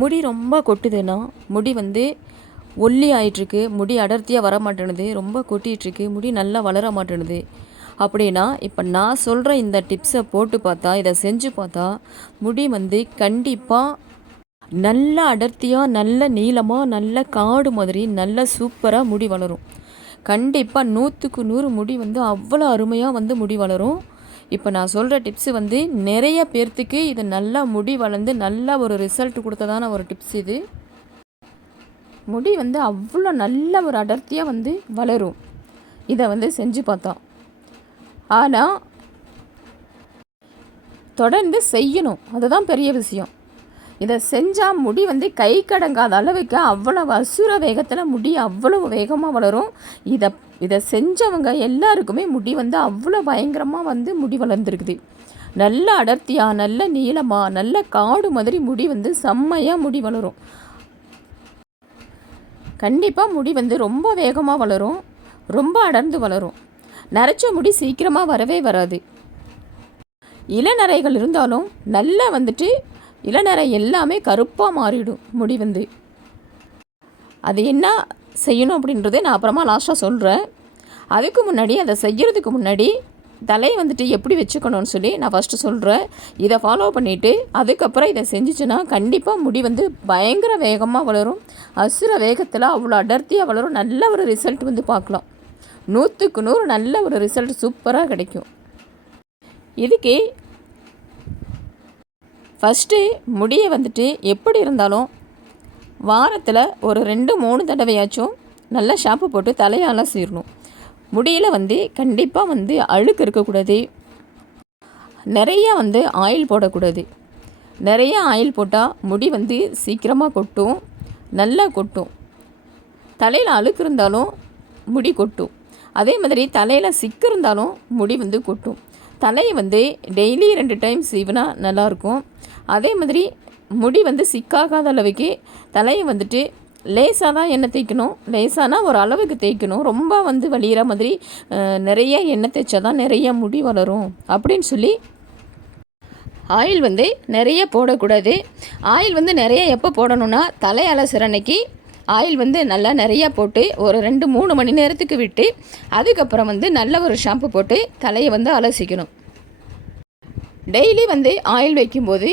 முடி ரொம்ப கொட்டுதுன்னா முடி வந்து ஒல்லி ஆகிட்டுருக்கு முடி அடர்த்தியாக வர மாட்டேனுது ரொம்ப கொட்டிகிட்ருக்கு முடி நல்லா வளர மாட்டேனுது. அப்படின்னா இப்போ நான் சொல்கிற இந்த டிப்ஸை போட்டு பார்த்தா இதை செஞ்சு பார்த்தா முடி வந்து கண்டிப்பாக நல்ல அடர்த்தியாக நல்ல நீளமாக நல்ல காடு மாதிரி நல்ல சூப்பராக முடி வளரும். கண்டிப்பாக நூற்றுக்கு நூறு முடி வந்து அவ்வளோ அருமையாக வந்து முடி வளரும். இப்போ நான் சொல்கிற டிப்ஸு வந்து நிறைய பேர்த்துக்கு இது நல்லா முடி வளர்ந்து நல்லா ஒரு ரிசல்ட் கொடுத்ததான ஒரு டிப்ஸ் இது. முடி வந்து அவ்வளோ நல்ல ஒரு அடர்த்தியாக வந்து வளரும். இதை வந்து செஞ்சு பார்த்தோம் ஆனால் தொடர்ந்து செய்யணும். அதுதான் பெரிய விஷயம். இதை செஞ்சால் முடி வந்து கை கடங்காத அளவுக்கு அவ்வளவு அசுர வேகத்தில் முடி அவ்வளவு வேகமாக வளரும். இதை இதை செஞ்சவங்க எல்லாருக்குமே முடி வந்து அவ்வளோ பயங்கரமாக வந்து முடி வளர்ந்துருக்குது. நல்ல அடர்த்தியாக நல்ல நீளமாக நல்ல காடு மாதிரி முடி வந்து செம்மையாக முடி வளரும். கண்டிப்பாக முடி வந்து ரொம்ப வேகமாக வளரும். ரொம்ப அடர்ந்து வளரும். நரைச்ச முடி சீக்கிரமாக வரவே வராது. இளநரைகள் இருந்தாலும் நல்லா வந்துட்டு இளநரை எல்லாமே கருப்பாக மாறிடும் முடி வந்து. அது என்ன செய்யணும் அப்படின்றத நான் அப்புறமா லாஸ்ட்டாக சொல்கிறேன் அதுக்கு முன்னாடி அதை செய்கிறதுக்கு முன்னாடி தலையை வந்துட்டு எப்படி வச்சுக்கணும்னு சொல்லி நான் ஃபஸ்ட்டு சொல்கிறேன் இதை ஃபாலோ பண்ணிவிட்டு அதுக்கப்புறம் இதை செஞ்சிச்சுன்னா கண்டிப்பாக முடி வந்து பயங்கர வேகமாக வளரும். அசுர வேகத்தில் அவ்வளோ அடர்த்தியாக வளரும். நல்ல ஒரு ரிசல்ட் வந்து பார்க்கலாம். நூற்றுக்கு நூறு நல்ல ஒரு ரிசல்ட் சூப்பராக கிடைக்கும். இதுக்கு ஃபஸ்ட்டு முடியை வந்துட்டு எப்படி இருந்தாலும் வாரத்தில் ஒரு ரெண்டு மூணு தடவையாச்சும் நல்லா ஷாம்பு போட்டு தலையால் சீரணும் முடியில் வந்து கண்டிப்பாக வந்து அழுக்கு இருக்கக்கூடாது. நிறைய வந்து ஆயில் போடக்கூடாது. நிறைய ஆயில் போட்டால் முடி வந்து சீக்கிரமாக கொட்டும் நல்லா கொட்டும். தலையில் அழுக்கு இருந்தாலும் முடி கொட்டும். அதே மாதிரி தலையில் சிக்கு இருந்தாலும் முடி வந்து கொட்டும். தலையை வந்து டெய்லி ரெண்டு டைம் சீவினா நல்லாயிருக்கும் அதே மாதிரி முடி வந்து சிக்காகாத அளவுக்கு தலையை வந்துட்டு லேசாக தான் எண்ணெய் தேய்க்கணும். லேசானா ஒரு அளவுக்கு தேய்க்கணும். ரொம்ப வந்து வலிகிற மாதிரி நிறைய எண்ணெய் தேய்ச்சா தான் நிறைய முடி வளரும் அப்படின்னு சொல்லி ஆயில் வந்து நிறைய போடக்கூடாது. ஆயில் வந்து நிறைய எப்போ போடணும்னா தலை அலசுற அன்னைக்கு ஆயில் வந்து நல்லா நிறையா போட்டு ஒரு ரெண்டு மூணு மணி நேரத்துக்கு விட்டு அதுக்கப்புறம் வந்து நல்ல ஒரு ஷாம்பு போட்டு தலையை வந்து அலசிக்கணும். டெய்லி வந்து ஆயில் வைக்கும்போது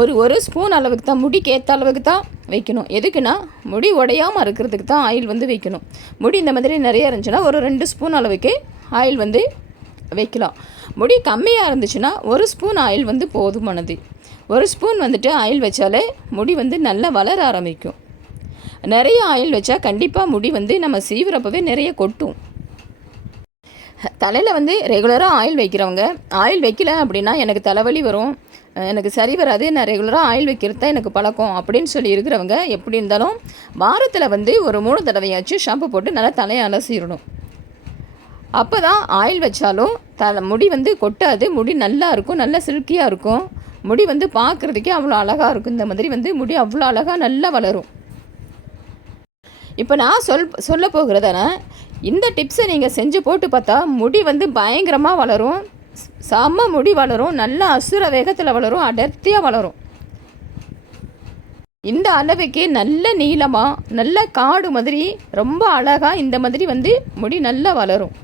ஒரு ஒரு ஸ்பூன் அளவுக்கு தான் முடிக்கு ஏற்ற அளவுக்கு தான் வைக்கணும். எதுக்குன்னா முடி உடையாமல் இருக்கிறதுக்கு தான் ஆயில் வந்து வைக்கணும். முடி இந்த மாதிரி நிறைய இருந்துச்சுன்னா ஒரு ரெண்டு ஸ்பூன் அளவுக்கு ஆயில் வந்து வைக்கலாம். முடி கம்மியாக இருந்துச்சுன்னா ஒரு ஸ்பூன் ஆயில் வந்து போதுமானது. ஒரு ஸ்பூன் வந்துட்டு ஆயில் வச்சாலே முடி வந்து நல்லா வளர ஆரம்பிக்கும். நிறைய ஆயில் வச்சா கண்டிப்பாக முடி வந்து நம்ம சீவிரப்பவே நிறைய கொட்டும். தலையில் வந்து ரெகுலராக ஆயில் வைக்கிறவங்க ஆயில் வைக்கல அப்படின்னா எனக்கு தலைவலி வரும். எனக்கு சரி வராது நான் ரெகுலராக ஆயில் வைக்கிறது தான் எனக்கு பழக்கம் அப்படின்னு சொல்லி இருக்கிறவங்க எப்படி இருந்தாலும் வாரத்தில் வந்து ஒரு மூணு தடவையாச்சும் ஷாம்பு போட்டு நல்லா தலையை அலசிடணும். அப்போ தான் ஆயில் வச்சாலும் த முடி வந்து கொட்டாது முடி நல்லா இருக்கும் நல்லா சில்கியாக இருக்கும். முடி வந்து பார்க்குறதுக்கே அவ்வளோ அழகாக இருக்கும். இந்த மாதிரி வந்து முடி அவ்வளோ அழகாக நல்லா வளரும். இப்போ நான் சொல் சொல்ல போகிறதான இந்த டிப்ஸை நீங்கள் செஞ்சு போட்டு பார்த்தா முடி வந்து பயங்கரமாக வளரும். செம்ம முடி வளரும் நல்ல அசுர வேகத்தில் வளரும் அடர்த்தியாக வளரும். இந்த அளவுக்கு நல்ல நீளமாக நல்ல காடு மாதிரி ரொம்ப அழகாக இந்த மாதிரி வந்து முடி நல்லா வளரும்.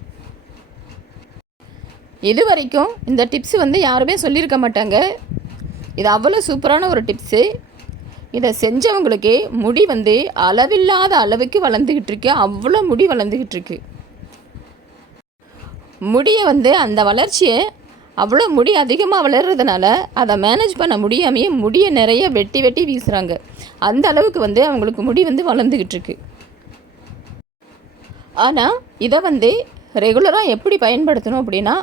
இது வரைக்கும் இந்த டிப்ஸ் வந்து யாருமே சொல்லியிருக்க மாட்டாங்க. இது அவ்வளோ சூப்பரான ஒரு டிப்ஸு இதை செஞ்சவங்களுக்கு முடி வந்து அளவில்லாத அளவுக்கு வளர்ந்துக்கிட்டு இருக்கு. அவ்வளோ முடி வளர்ந்துக்கிட்டு இருக்குது முடியை வந்து அந்த வளர்ச்சியை அவ்வளோ முடி அதிகமாக வளர்றதுனால அதை மேனேஜ் பண்ண முடியாமையே முடியை நிறைய வெட்டி வெட்டி வீசுகிறாங்க அந்த அளவுக்கு வந்து அவங்களுக்கு முடி வந்து வளர்ந்துக்கிட்டு இருக்கு. ஆனால் இதை வந்து ரெகுலராக எப்படி பயன்படுத்தணும் அப்படின்னா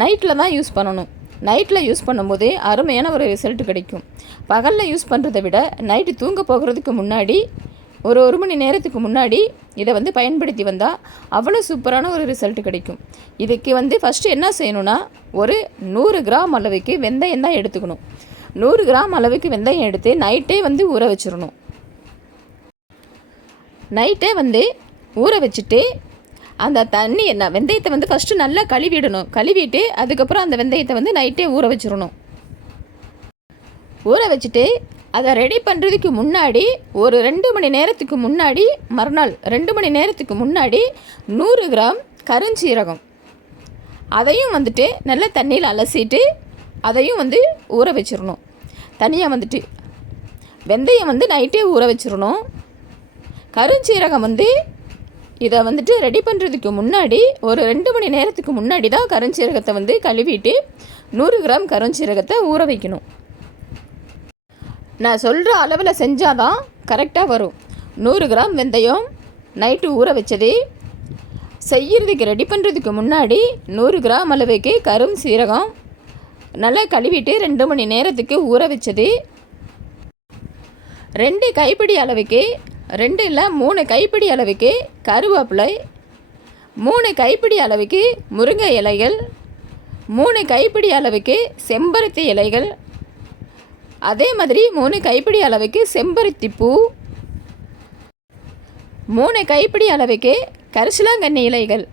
நைட்டில் தான் யூஸ் பண்ணணும். நைட்டில் யூஸ் பண்ணும்போது அருமையான ஒரு ரிசல்ட் கிடைக்கும். பகலில் யூஸ் பண்ணுறதை விட நைட்டு தூங்க போகிறதுக்கு முன்னாடி ஒரு ஒரு மணி நேரத்துக்கு முன்னாடி இதை வந்து பயன்படுத்தி வந்தால் அவ்வளோ சூப்பரான ஒரு ரிசல்ட் கிடைக்கும். இதுக்கு வந்து ஃபஸ்ட்டு என்ன செய்யணும்னா ஒரு நூறு கிராம் அளவுக்கு வெந்தயம் தான் எடுத்துக்கணும். நூறு கிராம் அளவுக்கு வெந்தயம் எடுத்து நைட்டே வந்து ஊற வச்சிடணும் நைட்டே வந்து ஊற வச்சுட்டு அந்த தண்ணி என்ன வெந்தயத்தை வந்து ஃபஸ்ட்டு நல்லா கழுவிடணும். கழுவிட்டு அதுக்கப்புறம் அந்த வெந்தயத்தை வந்து நைட்டே ஊற வச்சிடணும் ஊற வச்சுட்டு அதை ரெடி பண்ணுறதுக்கு முன்னாடி ஒரு ரெண்டு மணி நேரத்துக்கு முன்னாடி மறுநாள் ரெண்டு மணி நேரத்துக்கு முன்னாடி நூறு கிராம் கருஞ்சீரகம். அதையும் வந்துட்டு நல்ல தண்ணியில் அலசிட்டு அதையும் வந்து ஊற வச்சிடணும் தனியாக வந்துட்டு வெந்தயம் வந்து நைட்டே ஊற வச்சிடணும் கருஞ்சீரகம் வந்து இதை வந்துட்டு ரெடி பண்ணுறதுக்கு முன்னாடி ஒரு ரெண்டு மணி நேரத்துக்கு முன்னாடி தான் கருஞ்சீரகத்தை வந்து கழுவிட்டு நூறு கிராம் கருஞ்சீரகத்தை ஊற வைக்கணும். நான் சொல்கிற அளவில் செஞ்சால் தான் கரெக்டாக வரும். நூறு கிராம் வெந்தயம் நைட்டு ஊற வச்சது செய்கிறதுக்கு ரெடி பண்ணுறதுக்கு முன்னாடி நூறு கிராம் அளவுக்கு கரும் சீரகம் நல்லா கழுவிட்டு ரெண்டு மணி நேரத்துக்கு ஊற வச்சது ரெண்டு கைப்பிடி அளவுக்கு ரெண்டு இல்லை மூணு கைப்பிடி அளவுக்கு கருவேப்பிலை மூணு கைப்பிடி அளவுக்கு முருங்கை இலைகள் மூணு கைப்பிடி அளவுக்கு செம்பருத்தி இலைகள் அதே மாதிரி மூணு கைப்பிடி அளவுக்கு செம்பருத்தி பூ. மூணு கைப்பிடி அளவுக்கு கரிசலாங்கண்ணி இலைகள்.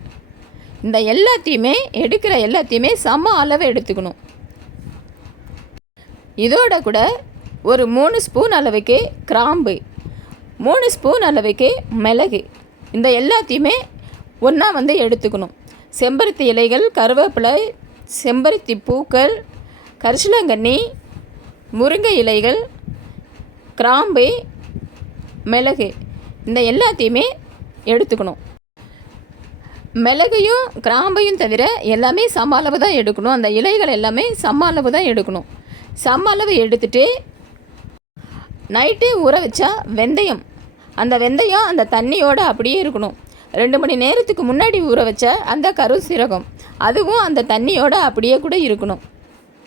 இந்த எல்லாத்தையுமே எடுக்கிற எல்லாத்தையுமே சம அளவு எடுத்துக்கணும். இதோட கூட ஒரு மூணு ஸ்பூன் அளவுக்கு கிராம்பு மூணு ஸ்பூன் அளவுக்கு மிளகு. இந்த எல்லாத்தையுமே ஒன்றா வந்து எடுத்துக்கணும். செம்பருத்தி இலைகள் கருவேப்பிலை செம்பருத்தி பூக்கள் கரிசலாங்கண்ணி முருங்கை இலைகள் கிராம்பு மிளகு இந்த எல்லாத்தையுமே எடுத்துக்கணும். மிளகையும் கிராம்பையும் தவிர எல்லாமே சம அளவு தான் எடுக்கணும். அந்த இலைகள் எல்லாமே சம அளவு தான் எடுக்கணும். சம அளவு எடுத்துட்டு நைட்டு ஊற வச்சா வெந்தயம். அந்த வெந்தயம் அந்த தண்ணியோடு அப்படியே இருக்கணும். ரெண்டு மணி நேரத்துக்கு முன்னாடி ஊற வச்ச அந்த கரு சீரகம். அதுவும் அந்த தண்ணியோடு அப்படியே கூட இருக்கணும்.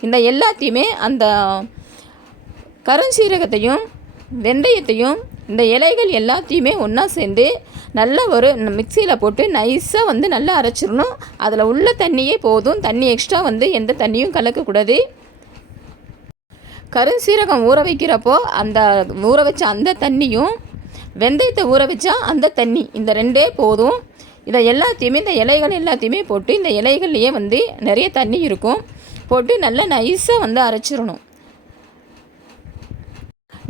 இந்த எல்லாத்தையுமே அந்த கருஞ்சீரகத்தையும் வெந்தயத்தையும் இந்த இலைகள் எல்லாத்தையுமே ஒன்றா சேர்ந்து நல்லா ஒரு மிக்சியில் போட்டு நைஸாக வந்து நல்லா அரைச்சிடணும். அதில் உள்ள தண்ணியே போதும். தண்ணி எக்ஸ்ட்ரா வந்து எந்த தண்ணியும் கலக்கக்கூடாது. கருஞ்சீரகம் ஊற வைக்கிறப்போ அந்த ஊற வச்ச அந்த தண்ணியும் வெந்தயத்தை ஊற வச்சா அந்த தண்ணி இந்த ரெண்டே போதும். இதை எல்லாத்தையுமே இந்த இலைகள் எல்லாத்தையுமே போட்டு இந்த இலைகள்லேயே வந்து நிறைய தண்ணி இருக்கும். போட்டு நல்லா நைஸாக வந்து அரைச்சிடணும்.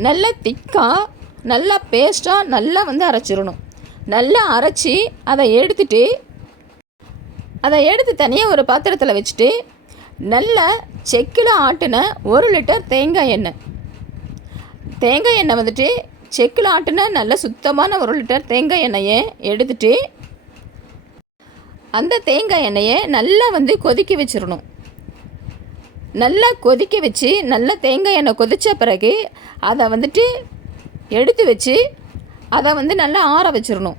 நல்லா திக்காக நல்லா பேஸ்ட்டாக நல்லா வந்து அரைச்சிடணும். நல்லா அரைச்சி அதை எடுத்துட்டு அதை எடுத்து தனியாக ஒரு பாத்திரத்தில் வச்சுட்டு நல்ல செக்கில் ஆட்டின ஒரு லிட்டர் தேங்காய் எண்ணெய். தேங்காய் எண்ணெய் வந்துட்டு செக்கில் ஆட்டின நல்ல சுத்தமான ஒரு லிட்டர் தேங்காய் எண்ணெயை எடுத்துட்டு அந்த தேங்காய் எண்ணெயை நல்லா வந்து கொதிக்க வச்சிடணும். நல்லா கொதிக்க வச்சு நல்லா தேங்காய் எண்ணெய் கொதித்த பிறகு அதை வந்துட்டு எடுத்து வச்சு அதை வந்து நல்லா ஆற வச்சிடணும்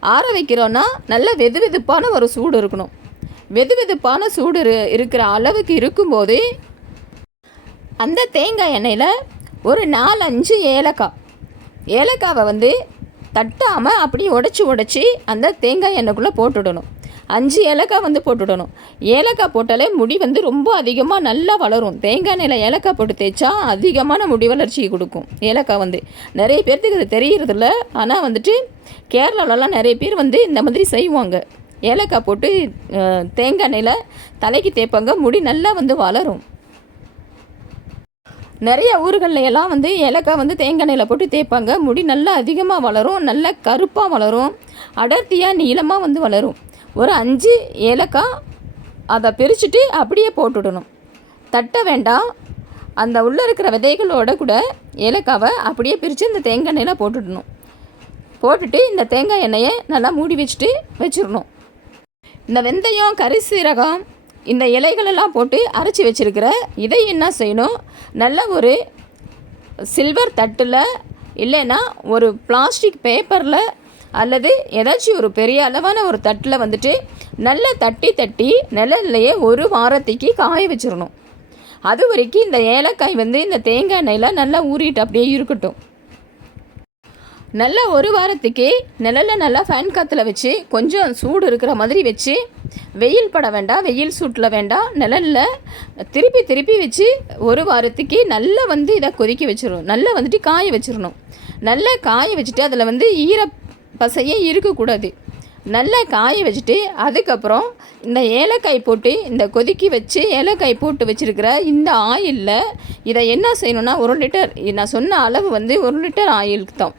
ஆற வைக்கிறோன்னா நல்லா வெது வெதுப்பான ஒரு சூடு இருக்கணும். வெது வெதுப்பான சூடு இரு- இருக்கிற அளவுக்கு இருக்கும்போது அந்த தேங்காய் எண்ணெயில் ஒரு நாலு அஞ்சு ஏலக்காய். ஏலக்காவை வந்து தட்டாமல் அப்படியே உடச்சி உடச்சி அந்த தேங்காய் எண்ணெய்க்குள்ளே போட்டுடணும். அஞ்சு ஏலக்காய் வந்து போட்டுடணும். ஏலக்காய் போட்டாலே முடி வந்து ரொம்ப அதிகமாக நல்லா வளரும். தேங்காய் எண்ணெயில் ஏலக்காய் போட்டு தேய்ச்சா அதிகமான முடி வளர்ச்சியை கொடுக்கும். ஏலக்காய் வந்து. நிறைய பேர்த்துக்கு அது தெரியறதில்ல. ஆனால் வந்துட்டு கேரளாவிலலாம் நிறைய பேர் வந்து இந்த மாதிரி செய்வாங்க. ஏலக்காய் போட்டு தேங்காய் எண்ணெயில் தலைக்கு தேய்ப்பாங்க. முடி நல்லா வந்து வளரும். நிறைய ஊர்கள்ல எல்லாம் வந்து ஏலக்காய் வந்து தேங்காய் எண்ணெயில் போட்டு தேய்ப்பாங்க. முடி நல்லா அதிகமாக வளரும். நல்லா கருப்பாக வளரும். அடர்த்தியாக நீளமாக வந்து வளரும். ஒரு அஞ்சு ஏலக்காய் அதை பிரிச்சுட்டு அப்படியே போட்டுடணும். தட்ட வேண்டாம். அந்த உள்ளே இருக்கிற விதைகளோட கூட ஏலக்காவை அப்படியே பிரித்து இந்த தேங்காய் எண்ணெயில் போட்டுடணும். போட்டுட்டு இந்த தேங்காய் எண்ணெயை நல்லா மூடி வச்சுட்டு வச்சிடணும். இந்த வெந்தயம் கறி சீரகம் இந்த இலைகளெல்லாம் போட்டு அரைச்சி வச்சிருக்கிற இதை என்ன செய்யணும்? நல்ல ஒரு சில்வர் தட்டில் இல்லைன்னா ஒரு பிளாஸ்டிக் பேப்பரில் அல்லது ஏதாச்சும் ஒரு பெரிய அளவான ஒரு தட்டில் வந்துட்டு நல்லா தட்டி தட்டி நிழல்லையே ஒரு வாரத்துக்கு காய வச்சிடணும் அது வரைக்கும் இந்த ஏலக்காய் வந்து இந்த தேங்காய் எண்ணெயில் நல்லா ஊறிட்டு அப்படியே இருக்கட்டும். நல்லா ஒரு வாரத்துக்கு நிழலில் நல்லா ஃபேன் காற்றுல வச்சு கொஞ்சம் சூடு இருக்கிற மாதிரி வச்சு வெயில் பட வேண்டாம் வெயில் சூட்டில் வேண்டாம் நிழலில் திருப்பி திருப்பி வச்சு ஒரு வாரத்துக்கு நல்லா வந்து இதை கொதிக்க வச்சிடணும் நல்லா வந்துட்டு காய வச்சிடணும் நல்லா காய வச்சுட்டு அதில் வந்து ஈர பசையே இருக்கக்கூடாது. நல்லா காய வச்சுட்டு அதுக்கப்புறம் இந்த ஏலக்காய் போட்டு இந்த கொதிக்கி வச்சு ஏலக்காய் போட்டு வச்சுருக்கிற இந்த ஆயிலில் இதை என்ன செய்யணும்னா ஒரு லிட்டர் நான் சொன்ன அளவு வந்து ஒரு லிட்டர் ஆயிலுக்கு தான்.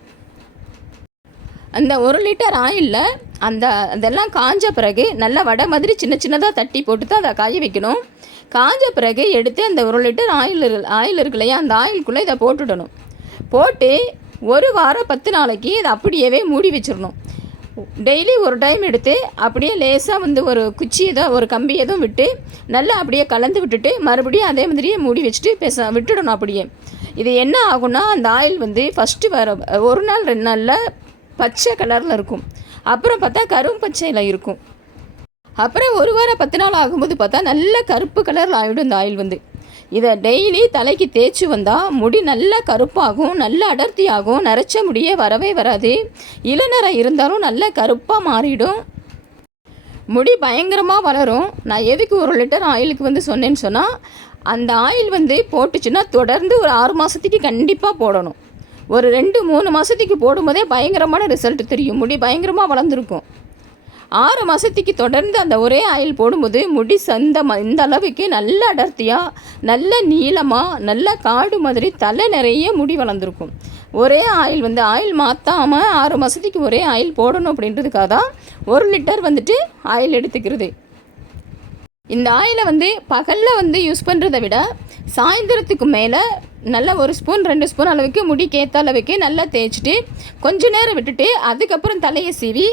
அந்த ஒரு லிட்டர் ஆயிலில் அந்த அதெல்லாம் காஞ்ச பிறகு நல்லா வடை மாதிரி சின்ன சின்னதாக தட்டி போட்டு தான் அதை காய வைக்கணும். காஞ்ச பிறகு எடுத்து அந்த ஒரு லிட்டர் ஆயில் ஆயில் இருக்கு இல்லையா அந்த ஆயிலுக்குள்ளே இதை போட்டுடணும். போட்டு ஒரு வாரம் பத்து நாளைக்கு இதை அப்படியே மூடி வச்சிடணும். டெய்லி ஒரு டைம் எடுத்து அப்படியே லேசாக வந்து ஒரு குச்சி ஏதோ ஒரு கம்பி எதுவும் விட்டு நல்லா அப்படியே கலந்து விட்டுட்டு மறுபடியும் அதே மாதிரியே மூடி வச்சுட்டு பேச விட்டுடணும் அப்படியே. இது என்ன ஆகும்னா அந்த ஆயில் வந்து ஃபஸ்ட்டு வர ஒரு நாள் ரெண்டு நாளில் பச்சை கலரில் இருக்கும். அப்புறம் பார்த்தா கரும் பச்சையில் இருக்கும். அப்புறம் ஒரு வாரம் பத்து நாள் ஆகும்போது பார்த்தா நல்ல கருப்பு கலரில் ஆகிடும் இந்த ஆயில் வந்து. இதை டெய்லி தலைக்கு தேய்ச்சி வந்தால் முடி நல்லா கருப்பாகும் நல்ல அடர்த்தியாகும் நரைச்ச முடியே வரவே வராது. இளநரை இருந்தாலும் நல்ல கருப்பாக மாறிடும். முடி பயங்கரமாக வளரும். நான் எதுக்கு ஒரு லிட்டர் ஆயிலுக்கு வந்து சொன்னேன்னு சொன்னால் அந்த ஆயில் வந்து போட்டுச்சுன்னா தொடர்ந்து ஒரு ஆறு மாதத்துக்கு கண்டிப்பாக போடணும். ஒரு ரெண்டு மூணு மாதத்துக்கு போடும்போதே பயங்கரமான ரிசல்ட் தெரியும். முடி பயங்கரமாக வளர்ந்துருக்கும். ஆறு மாதத்துக்கு தொடர்ந்து அந்த ஒரே ஆயில் போடும்போது முடி சந்த ம- இந்த அளவுக்கு நல்ல அடர்த்தியாக நல்ல நீளமாக நல்ல காடு மாதிரி தலை நிறைய முடி வளர்ந்துருக்கும். ஒரே ஆயில் வந்து ஆயில் மாற்றாமல் ஆறு மாதத்துக்கு ஒரே ஆயில் போடணும் அப்படின்றதுக்காக தான் ஒரு லிட்டர் வந்துட்டு ஆயில் எடுத்துக்கிறது. இந்த ஆயிலை வந்து பகலில் வந்து யூஸ் பண்ணுறதை விட சாயந்தரத்துக்கு மேலே நல்லா ஒரு ஸ்பூன் ரெண்டு ஸ்பூன் அளவுக்கு முடிக்கு ஏற்ற அளவுக்கு நல்லா தேய்ச்சிட்டு கொஞ்ச நேரம் விட்டுட்டு அதுக்கப்புறம் தலையை சீவி